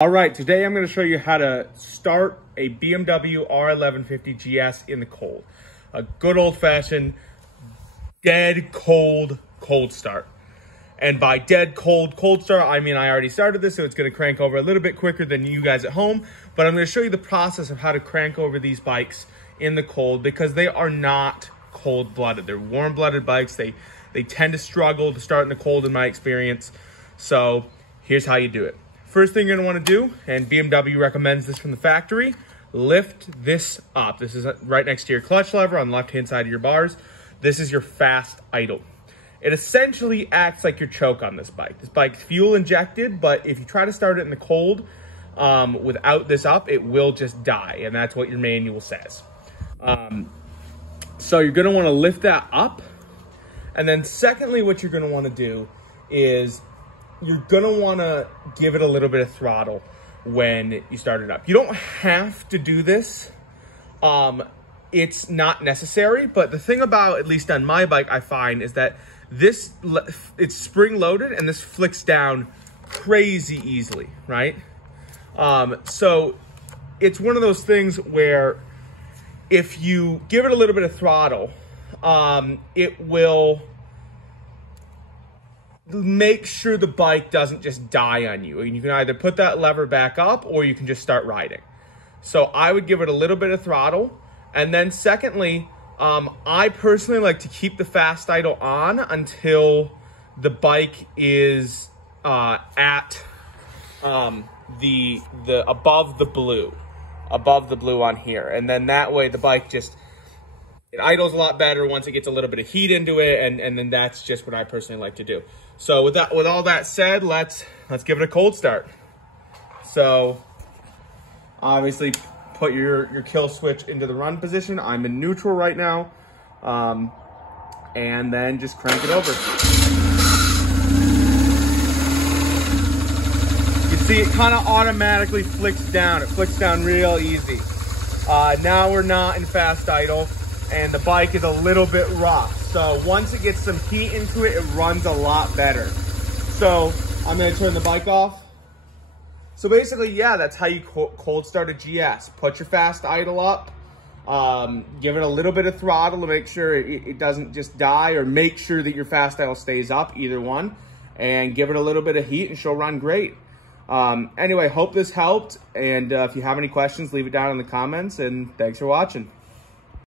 All right, today I'm going to show you how to start a BMW R1150 GS in the cold. A good old-fashioned dead cold start. And by dead cold start, I mean I already started this, so it's going to crank over a little bit quicker than you guys at home. But I'm going to show you the process of how to crank over these bikes in the cold, because they are not cold-blooded. They're warm-blooded bikes. They tend to struggle to start in the cold in my experience. So here's how you do it. First thing you're gonna wanna do, and BMW recommends this from the factory, lift this up. This is right next to your clutch lever on the left-hand side of your bars. This is your fast idle. It essentially acts like your choke on this bike. This bike's fuel injected, but if you try to start it in the cold without this up, it will just die, and that's what your manual says. So you're gonna wanna lift that up, and then secondly, what you're gonna wanna do is you're gonna wanna give it a little bit of throttle when you start it up. You don't have to do this. It's not necessary, but the thing about, at least on my bike, I find is that it's spring loaded and this flicks down crazy easily, right? So it's one of those things where if you give it a little bit of throttle, it will make sure the bike doesn't just die on you. And you can either put that lever back up or you can just start riding. So I would give it a little bit of throttle. And then secondly, I personally like to keep the fast idle on until the bike is at the above the blue on here. And then that way the bike it idles a lot better once it gets a little bit of heat into it, and then that's just what I personally like to do. So with all that said, let's give it a cold start. So obviously put your kill switch into the run position. I'm in neutral right now, and then just crank it over. You see it kind of automatically flicks down. It flicks down real easy. Now we're not in fast idle, and the bike is a little bit rough. So once it gets some heat into it, it runs a lot better. So I'm gonna turn the bike off. So basically, yeah, that's how you cold start a GS. Put your fast idle up, give it a little bit of throttle to make sure it doesn't just die, or make sure that your fast idle stays up, either one, and give it a little bit of heat and she'll run great. Anyway, hope this helped, and if you have any questions, leave it down in the comments, and thanks for watching.